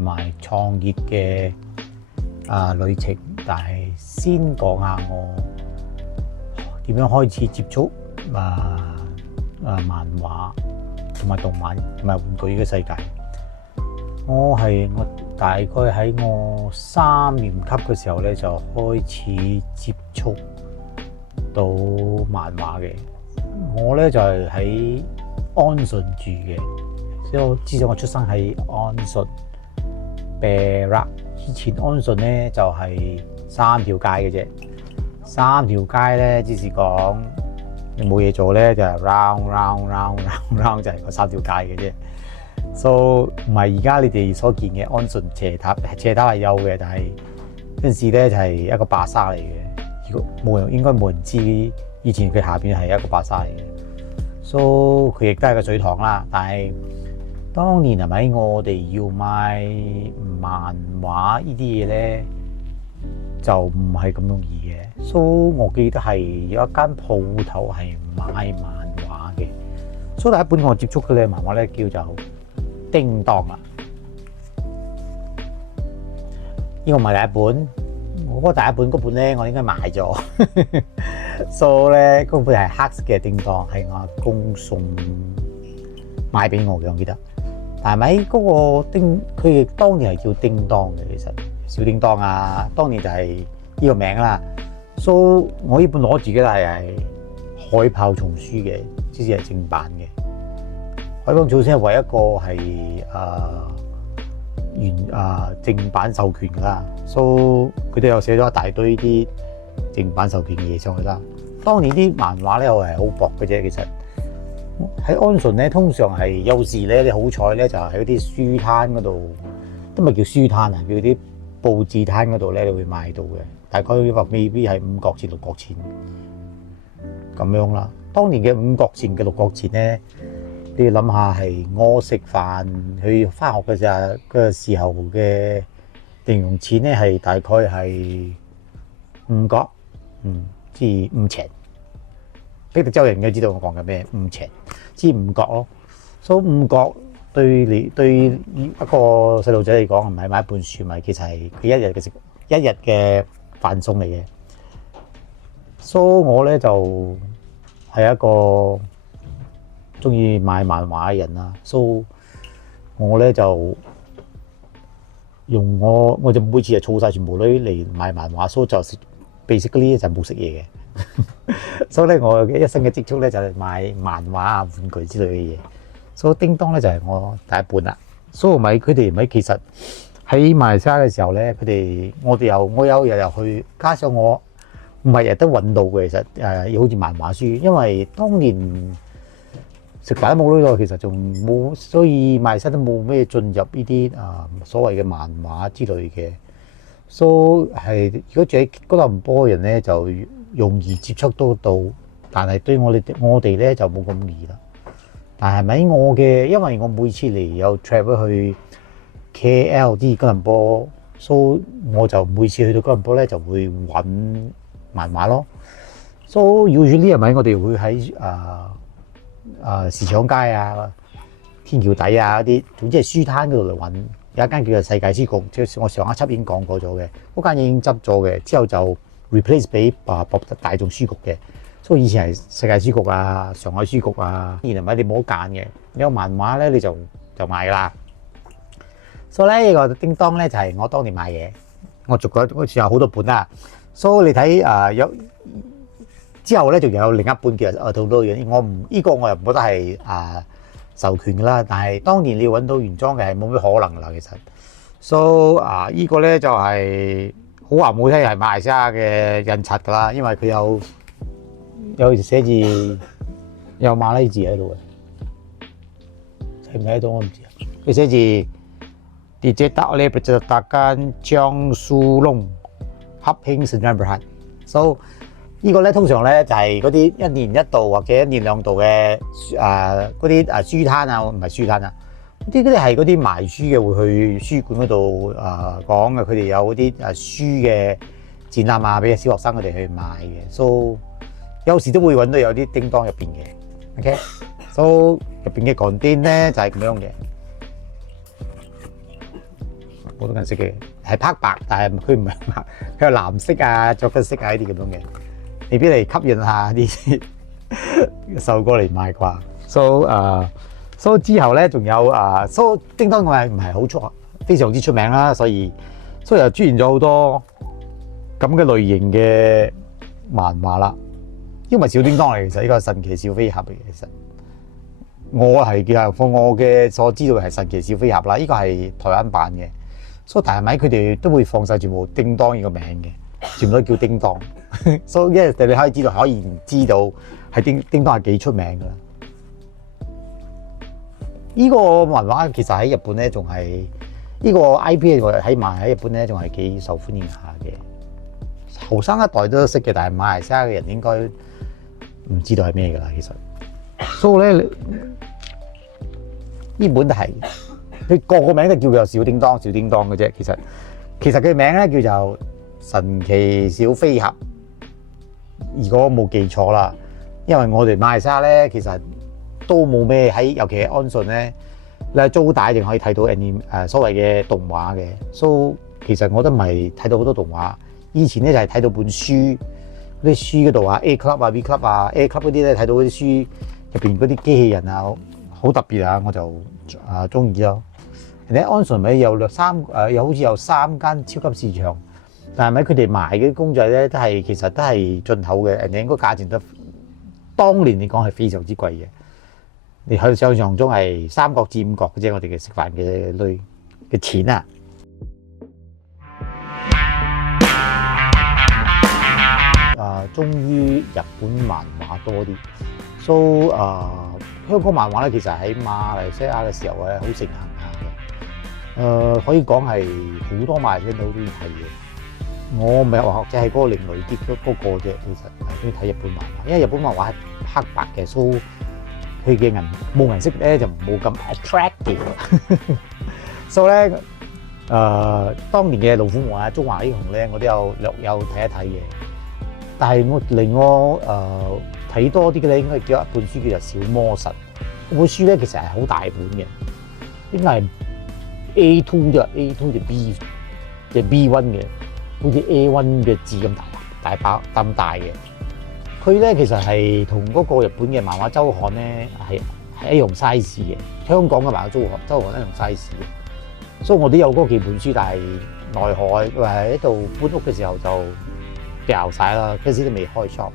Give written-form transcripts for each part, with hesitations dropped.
同埋創業嘅旅程，但係先講下我點樣開始接觸漫畫同埋動漫同埋玩具嘅世界。我大概喺我3年級嘅時候咧，就開始接觸到漫畫嘅。我咧就係喺安順住嘅，所以我知道我出生喺安順。以前安順咧就係3條街嘅啫，3條街咧即是講你冇嘢做咧就係 round 就係嗰3條街嘅啫。So 唔係而家你哋所見嘅安順斜塔係有嘅，但係嗰陣時咧就係一個巴沙嚟嘅。如果應該冇人知以前佢下邊係一個巴沙嚟嘅。So 佢亦都係個水塘啦，但係當年係咪我哋要買漫畫呢啲嘢咧，就唔係咁容易嘅。So 我記得係有一間鋪頭係賣漫畫嘅。So 第一本我接觸嘅咧漫畫咧叫做叮當啊！呢個唔係第一本，我覺得第一本嗰本咧我應該買咗。So 咧嗰本係黑色嘅叮當，係我阿公送買俾我嘅，我記得。但係咪嗰個佢當年係叫叮當嘅，其實小叮當啊，當年就係呢個名啦。So 我呢本攞自己係海豹叢書嘅，之前係正版嘅。海豹叢書係唯一一個係正版授權㗎啦。So 佢都有寫咗一大堆啲正版授權嘅嘢上去啦。當年啲漫畫咧我係好薄嘅啫，其實。喺安順咧，通常係有時咧，你好彩咧，就喺嗰啲書攤嗰度，都唔係叫書攤啊，叫啲報紙攤嗰度咧，你會買到嘅。大概話未必係5角錢、6角錢咁樣啦。當年嘅5角錢嘅6角錢咧，你要諗下係我食飯去返學嘅時候嘅零用錢咧，係大概係5角，即係5錢。俾德州人應該知道我講緊咩，5錢，即係5角咯。所以5角對一個細路仔嚟講，唔係買一本書咪，其實係佢一日嘅飯餸嚟嘅。所以我咧就係一個中意買漫畫嘅人啦。所以我咧就我就每次係儲晒全部女嚟買漫畫，所以就basically就冇食嘢嘅。所以咧，我嘅一生嘅積蓄咧就係買漫畫啊、玩具之類嘅嘢。所以叮當咧就係我第一本啦。所以佢哋其實喺馬來西亞嘅時候咧，我有日去，加上我唔係日日都揾到嘅。其實好似漫畫書，因為當年食飯都冇呢個，其實仲冇，所以馬來西亞都冇咩進入呢啲所謂嘅漫畫之類嘅。所以係如果住喺吉隆坡嘅人咧就容易接觸到，但係對我哋咧就冇咁易啦。但係咪因為我每次嚟有 travel 去 KL 啲吉隆坡，所以我就每次去到吉隆坡咧就會揾漫畫咯。所以usually係咪我哋會喺市場街啊、天橋底啊嗰啲，總之係書攤嗰度嚟揾。有一間叫做世界書局，即係我上一輯已經講過咗嘅，嗰間已經執咗嘅，之後就 replace 俾大眾書局嘅。所以以前係世界書局啊、上海書局啊，然後咪你冇得揀嘅，你有漫畫咧你就買㗎啦。所以咧呢個叮當咧就係我當年買嘢，我逐個好似有好多本啦。所以你睇有之後咧仲有另一本叫做到多樣，我又唔覺得係授權㗎啦，但係當年你要揾到原裝嘅係冇咩可能㗎啦，其實。So 呢個咧就係好話冇聽係馬來西亞嘅印刷㗎啦，因為佢有寫字有馬來字喺度嘅，睇唔睇得到我唔知啊。佢寫字dicetak oleh Percetakan Cheong Su Long Hap Heng 9 Berhad。So 呢個咧通常咧就係嗰啲1年1度或者1年2度嘅嗰啲書攤啊，唔係書攤啊，嗰啲係嗰啲賣書嘅會去書館嗰度講嘅，佢哋有嗰啲書嘅展覽啊，俾小學生佢哋去買嘅。So 有時都會揾到有啲叮當入邊嘅 ，OK。So 入邊嘅 content 咧就係咁樣嘅。好多顏色嘅，係黑白，但係佢唔係白，佢有藍色啊、chocolate色啊呢啲咁樣嘅，未必嚟吸引下啲瘦哥嚟買啩。So 之後咧，仲有so 叮當我係唔係好非常之出名啦，所以又出現咗好多咁嘅類型嘅漫畫啦。因為小叮當嚟，其實呢個神奇小飛俠嚟嘅，其實我係叫我嘅所知道係神奇小飛俠啦，呢個係台灣版嘅。所以但係咪佢哋都會放晒全部叮當呢個名嘅，全部都叫叮當。所以因為你可以知道係叮當係幾出名噶啦。呢個漫畫其實喺日本咧，仲係呢個 IP 喺日本咧，仲係幾受歡迎下嘅。後生一代都識嘅，但係馬來西亞嘅人應該唔知道係咩噶啦。其實，所以咧呢本都係佢個名都叫做小叮當嘅啫。其實佢名咧叫做神奇小飛俠。如果冇記錯啦，因為我哋馬來西亞咧，其實都冇咩尤其係安順咧，你喺租帶淨可以睇到所謂嘅動畫嘅。所以其實我都唔係睇到好多動畫。以前咧就係睇到本書，嗰啲書嗰度A Club 啊、B Club 啊、A Club 嗰啲咧，睇到嗰啲書入邊嗰啲機器人啊，好特別啊，我就中意咯。人哋安順咪有好似有3間超級市場，但係咪佢哋賣嘅公仔咧其實都係進口嘅，人哋應該價錢都當年嚟講係非常之貴嘅。你喺想象中係3角至5角嘅啫，我哋嘅食飯嘅類嘅錢啊！終於日本漫畫多啲，so 香港漫畫咧，其實喺馬來西亞嘅時候咧，好盛行下嘅。可以講係好多馬來西亞都中意睇嘅。我唔係話即係嗰個另類啲嗰個啫，其實係中意睇日本漫畫，因為日本漫畫係黑白嘅，so 佢嘅冇顏色咧就冇咁 attractive。so 咧當年嘅龍虎門啊、中華英雄咧，我都略有睇一睇嘅。但係令我睇多啲嘅咧，應該叫一本書叫做《小魔神》。嗰本書咧其實係好大本嘅，應該係 A2 啫 ，A2 就 B 嘅 B1 嘅，好似 A1 嘅字咁咁大嘅。佢咧其實係同嗰個日本嘅漫畫周刊咧係一樣 size 嘅，香港嘅漫畫周刊一樣 size 嘅。所以我都有嗰幾本書，但係奈何喺度搬屋嘅時候就掉晒啦，嗰時都未開 shop，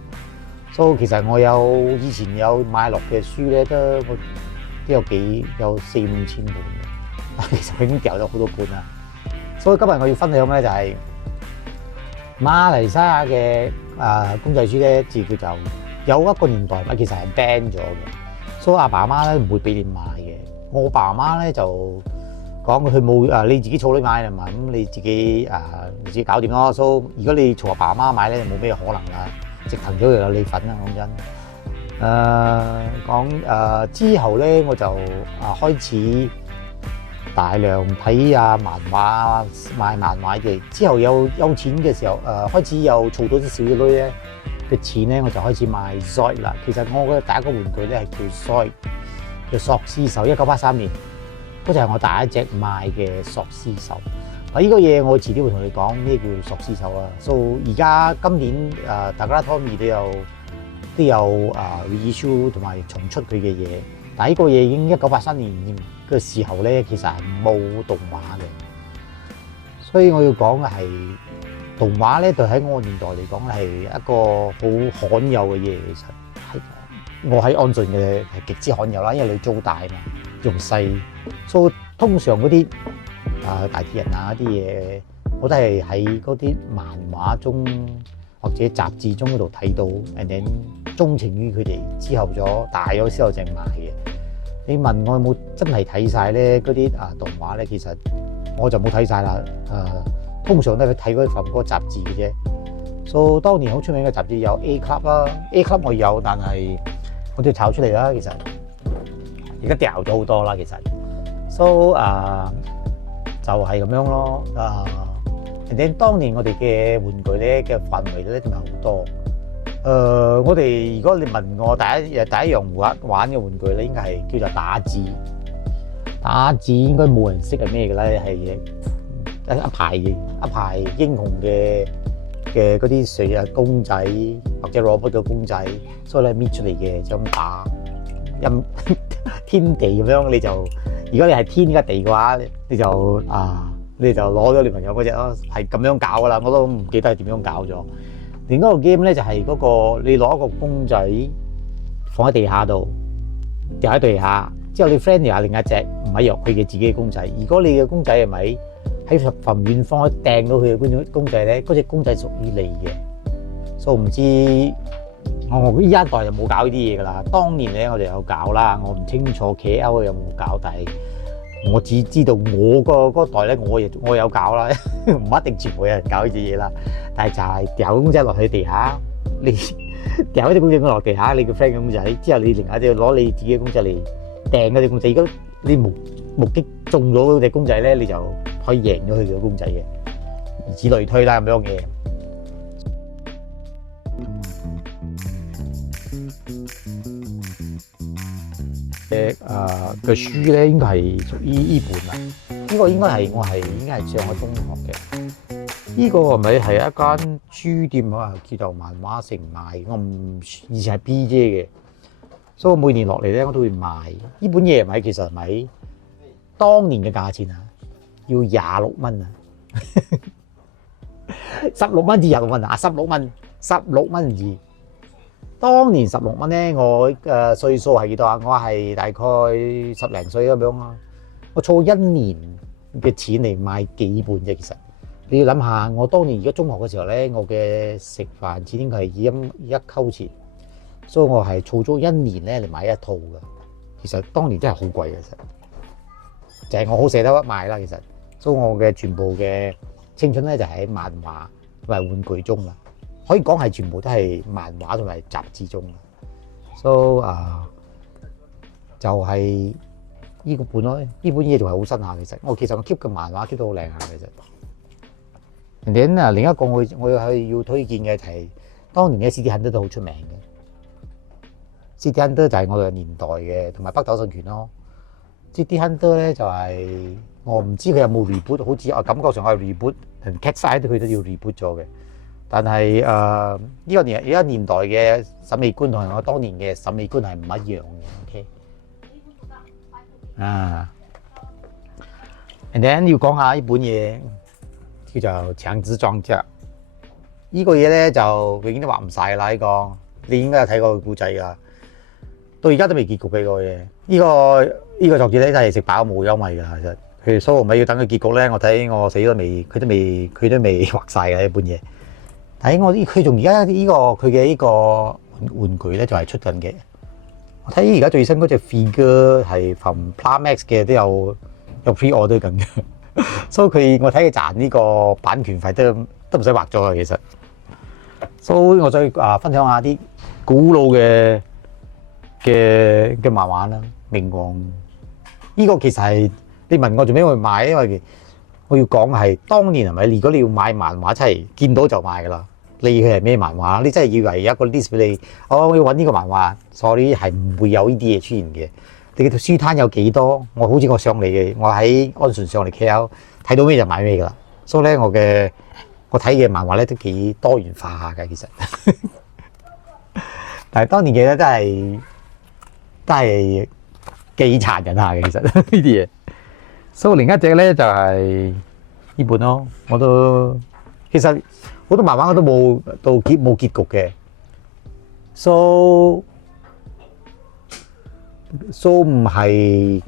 所以其實我以前有買落嘅書咧，都有4-5千本嘅，但其實已經掉咗好多本啦。所以今日我要分享咧就係馬來西亞嘅公仔書咧，自叫做有一個年代咧，其實係 ban 咗嘅，所以阿爸阿媽咧唔會俾你買嘅。我爸阿媽咧就講佢冇你自己儲你買係嘛，咁你自己搞掂咯。所以如果你嘈阿爸阿媽買咧，就冇咩可能啦，直頭咗又有你份啦。講真，之後咧我就開始大量睇漫畫，買漫畫嘅。之後有錢嘅時候，開始有儲到啲小女咧嘅錢咧，我就開始買 Zoid 啦。其實我嘅第一個玩具咧係叫 Zoid，叫索斯手，1983年。嗰就係我第一隻買嘅索斯手。呢個嘢我遲啲會同你講咩叫索斯手啊。而家今年大家 Tommy 都有reissue 同埋重出佢嘅嘢，但係呢個嘢已經1983年嘅時候咧，其實係冇動畫嘅。所以我要講嘅係動畫咧，對喺我年代嚟講係一個好罕有嘅嘢。其實我喺安順嘅係極之罕有啦，因為你租大嘛，用細。所以通常嗰啲大鐵人啲嘢，我都係喺嗰啲漫畫中或者雜誌中嗰度睇到，人哋鍾情於佢哋之後咗大咗之後淨買嘅。你問我有冇真係睇晒咧？嗰啲動畫咧，其實我就冇睇晒啦。通常都係睇嗰份雜誌嘅啫。所以當年好出名嘅雜誌有 A Club 啦，A Club 我有，但係我都要炒出嚟啦。其實而家掉咗好多啦，其實。就係咁樣咯。人哋當年我哋嘅玩具咧嘅範圍咧仲有好多。我哋如果你問我第一樣玩嘅玩具咧，應該係叫做打字。打字應該冇人識係咩嘅啦，係一排英雄嘅嗰啲成日公仔或者 robot 嘅公仔，所以咧搣出嚟嘅就咁打天地咁樣，你就如果你係天加地嘅話，你就攞咗女朋友嗰隻咯，係咁樣搞噶啦，我都唔記得係點樣搞咗。另一個 game 咧就係嗰個你攞一個公仔放喺地下度，掉喺地下，之後你 friend 又有另一隻唔係由佢嘅自己嘅公仔。如果你嘅公仔係咪喺從遠方掟到佢嘅公仔咧，嗰隻公仔屬於你嘅。所以唔知我依一代就冇搞呢啲嘢噶啦。當年咧我哋有搞啦，我唔清楚 KL 有冇搞，但係我只知道我嗰代咧我有搞啦，唔一定全部有人搞呢啲嘢啦。但係就係掉公仔落去地下，你掉一隻公仔落地下，你個 friend 嘅公仔，之後你另外一隻攞你自己嘅公仔嚟掟嗰隻公仔。如果你目擊中咗嗰隻公仔咧，你就可以贏咗佢嘅公仔嘅，以此類推啦咁樣嘅。嘅書咧應該係屬於呢本啊，呢個應該係我應該係上咗中學嘅。呢個係咪係一間書店啊？叫做漫畫城賣。我唔以前係 BJ 嘅，所以我每年落嚟咧我都會買呢本嘢。咪其實係咪當年嘅價錢啊？要26蚊啊！16蚊至26蚊啊！16蚊二。當年16蚊咧，我歲數係幾多啊？我係大概10零歲咁樣啊。我儲1年嘅錢嚟買幾本啫。其實你要諗下，我當年而家中學嘅時候咧，我嘅食飯錢應該係一溝錢，所以我係儲咗1年咧嚟買一套㗎。其實當年真係好貴嘅，其實就係我好捨得買啦。其實，所以我嘅全部嘅青春咧就喺漫畫同埋玩具中啦。可以講係全部都係漫畫同埋雜誌中，so 就係呢個本咯。呢本嘢仲係好新下，其實我 keep 嘅漫畫 keep 到好靚下其實。另一個我要推薦嘅就係當年嘅 City Hunter 都好出名嘅。City Hunter 就係我哋年代嘅，同埋北斗神拳咯。City Hunter 咧就係我唔知佢有冇 reboot， 好似我感覺上係 reboot， 同 Cat's Eye 佢都要 reboot 咗嘅。但係呢個年代嘅審美觀同我當年嘅審美觀係唔一樣嘅。OK， and then 要講下呢本嘢叫做《強制裝甲》。呢個嘢咧就已經都畫唔晒啦。呢個你應該有睇過個故仔㗎，到而家都未結局嘅個嘢。呢個作者咧真係食飽冇憂米㗎。其實佢所以咪要等佢結局咧，我睇我死都未，佢都未畫晒嘅呢本嘢。睇我佢仲而家佢嘅呢個玩具咧就係出緊嘅。我睇而家最新嗰隻 figure 係 from Plamax 嘅都有 pre-order 緊嘅，所以我睇佢賺呢個版權費都唔使畫咗啦。其實，所以我再分享下啲古老嘅漫畫啦。冥王呢個其實係你問我做咩去買，因為我要講係當年係咪？如果你要買漫畫，真係見到就買噶啦。理佢係咩漫畫，你真係以為有一個 list 俾你，我要揾呢個漫畫 ，sorry 係唔會有呢啲嘢出現嘅。你嘅書攤有幾多？好似我上嚟嘅，我喺安順上嚟 KL 睇到咩就買咩噶啦。所以咧，我睇嘅漫畫咧都幾多元化下嘅，其實。但係當年嘅咧都係幾殘忍下嘅，其實呢啲嘢。所以另一隻咧就係呢本咯，其實好多漫畫我都冇結局嘅，so 唔係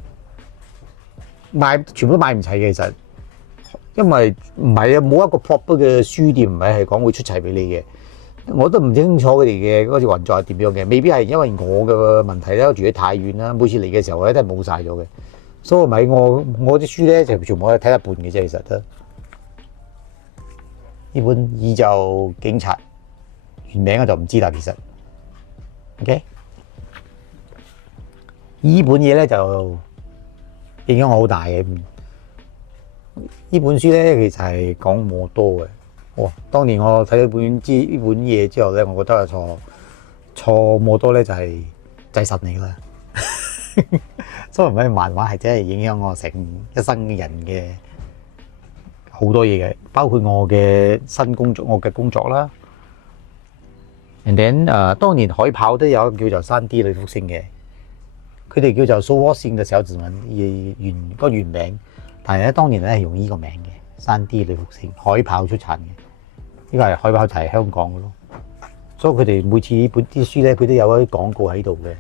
全部都買唔齊嘅，其實因為唔係冇一個 proper 嘅書店唔係講會出齊俾你嘅，我都唔清楚佢哋嘅嗰條運作係點樣嘅，未必係因為我嘅問題咧，我住得太遠啦，每次嚟嘅時候咧都係冇晒咗嘅，所以咪我啲書咧就全部係睇一半嘅啫，其實都。呢本《宇宙警察》原名我就唔知啦，其實 ，OK， 呢本嘢咧就影響我好大嘅。呢本書咧其實係講摩多嘅。哇！當年我睇到呢本嘢之後咧，我覺得錯摩多咧就係祭神嚟啦。所以唔係漫畫係真係影響我成一生嘅人嘅。好多嘢嘅，包括我嘅新工作，我嘅工作啦。And then 當年海豹都有一個叫做3D 女福星嘅，佢哋叫做蘇窩線嘅小子文原名，但係咧當年咧係用呢個名嘅3D 女福星海豹出產嘅，呢個係海豹就係香港嘅咯。所以佢哋每次呢本啲書咧，佢都有一啲廣告喺度嘅。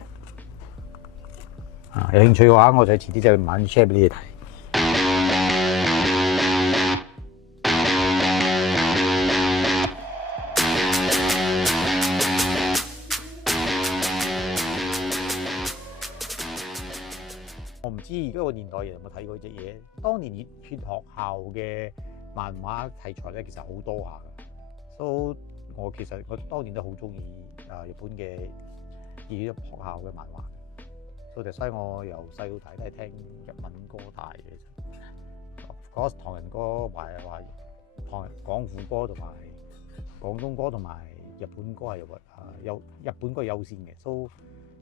有興趣嘅話，我就遲啲就慢慢 share 俾你哋睇。我唔知而家個年代人有冇睇過呢隻嘢。當年熱血學校嘅漫畫題材咧，其實好多下嘅。所以我其實我當年都好中意日本嘅熱血學校嘅漫畫。所以我由細到大都係聽日文歌大嘅。其實嗰唐人歌話廣府歌同埋廣東歌同埋日本歌係有日本歌優先嘅。所以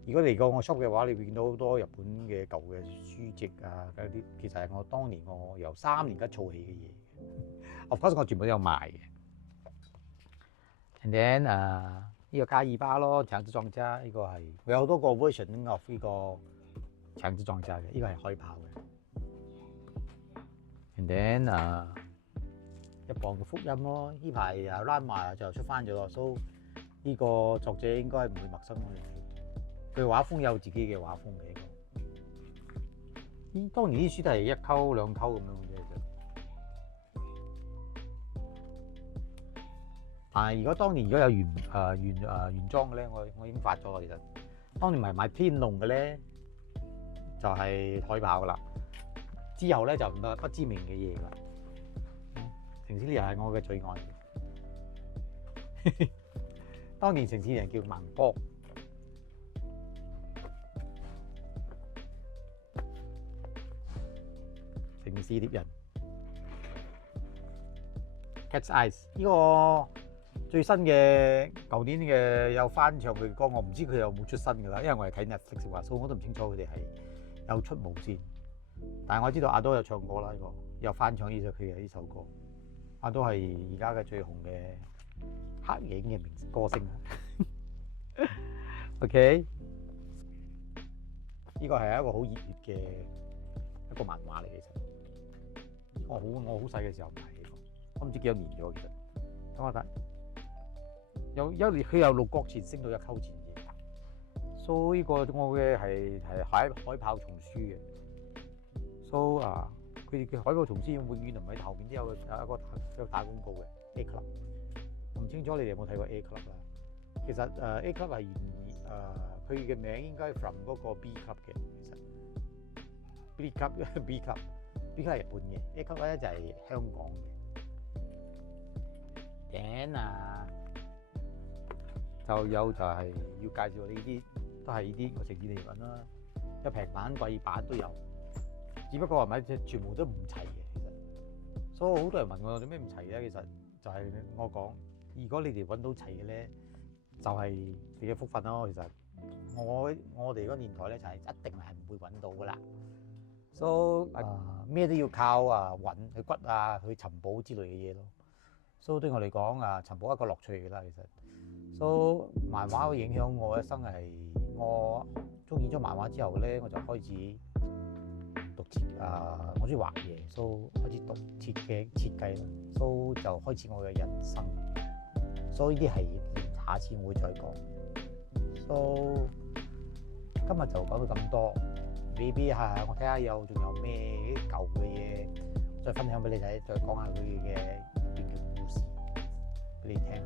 如果嚟過我 shop 嘅話，你會見到好多日本嘅舊嘅書籍啊，嗰啲其實係我當年我由3年級儲起嘅嘢。Of course 我全部都有賣嘅。And then 呢個加爾巴咯，強子壯家呢個係我有好多個 version of 呢個強子壯家嘅，呢個係海豹嘅。And then 一磅嘅福音咯，呢排Ranma就出翻咗咯，所以呢個作者應該唔會陌生咯。佢畫風有自己嘅畫風嘅呢個。當年啲書都係1溝2溝咁樣嘅啫。但係如果當年有原裝嘅咧，我已經發咗啦。其實當年買天龍嘅咧，就係海豹噶啦。之後咧就不知名嘅嘢啦。城市獵人係我嘅最愛。當年城市獵人叫孟波。城市獵人 Cat's Eyes 呢個最新嘅舊年嘅有翻唱佢嘅歌，我唔知佢有冇出新㗎啦，因為我係睇 Netflix 話，所以我都唔清楚佢哋係有出無線。但係我知道阿多有唱過啦，呢個有翻唱佢嘅呢首歌。阿多係而家嘅最紅嘅黑影嘅歌星。OK， 呢個係一個好熱血嘅一個漫畫嚟，其實。我好細嘅時候睇呢個，我唔知幾多年咗其實。等我睇，佢由6角錢升到1溝錢嘅，所以呢個我嘅係海豹叢書嘅。所以佢哋嘅海豹叢書永遠唔喺後邊都有一個打廣告嘅 A Club。我唔清楚你哋有冇睇過 A Club 啦。其實A Club 係佢嘅名應該 from 嗰個 B Club 嘅，其實 B Club 係日本嘅 ，A Club 咧就係香港嘅。就係要介紹你呢啲，都係呢啲我城市獵人啦，有平版貴版都有，只不過係咪全部都唔齊嘅其實。所以好多人問我做咩唔齊咧，其實就係我講，如果你哋揾到齊嘅咧，就係你嘅福分咯。其實我哋嗰年代咧就係一定係唔會揾到噶啦。所以咩都要靠揾去骨去尋寶之類嘅嘢咯。所以對我嚟講尋寶一個樂趣嚟㗎啦，其實。所以漫畫會影響我一生係我中意咗漫畫之後咧，我就開始讀我中意畫嘢，所以開始讀設計啦，所以就開始我嘅人生。所以呢啲係下次我會再講。所以今日就講到咁多。maybe 我睇下仲有咩舊嘅嘢再分享俾你睇，再講下佢嘅故事俾你聽。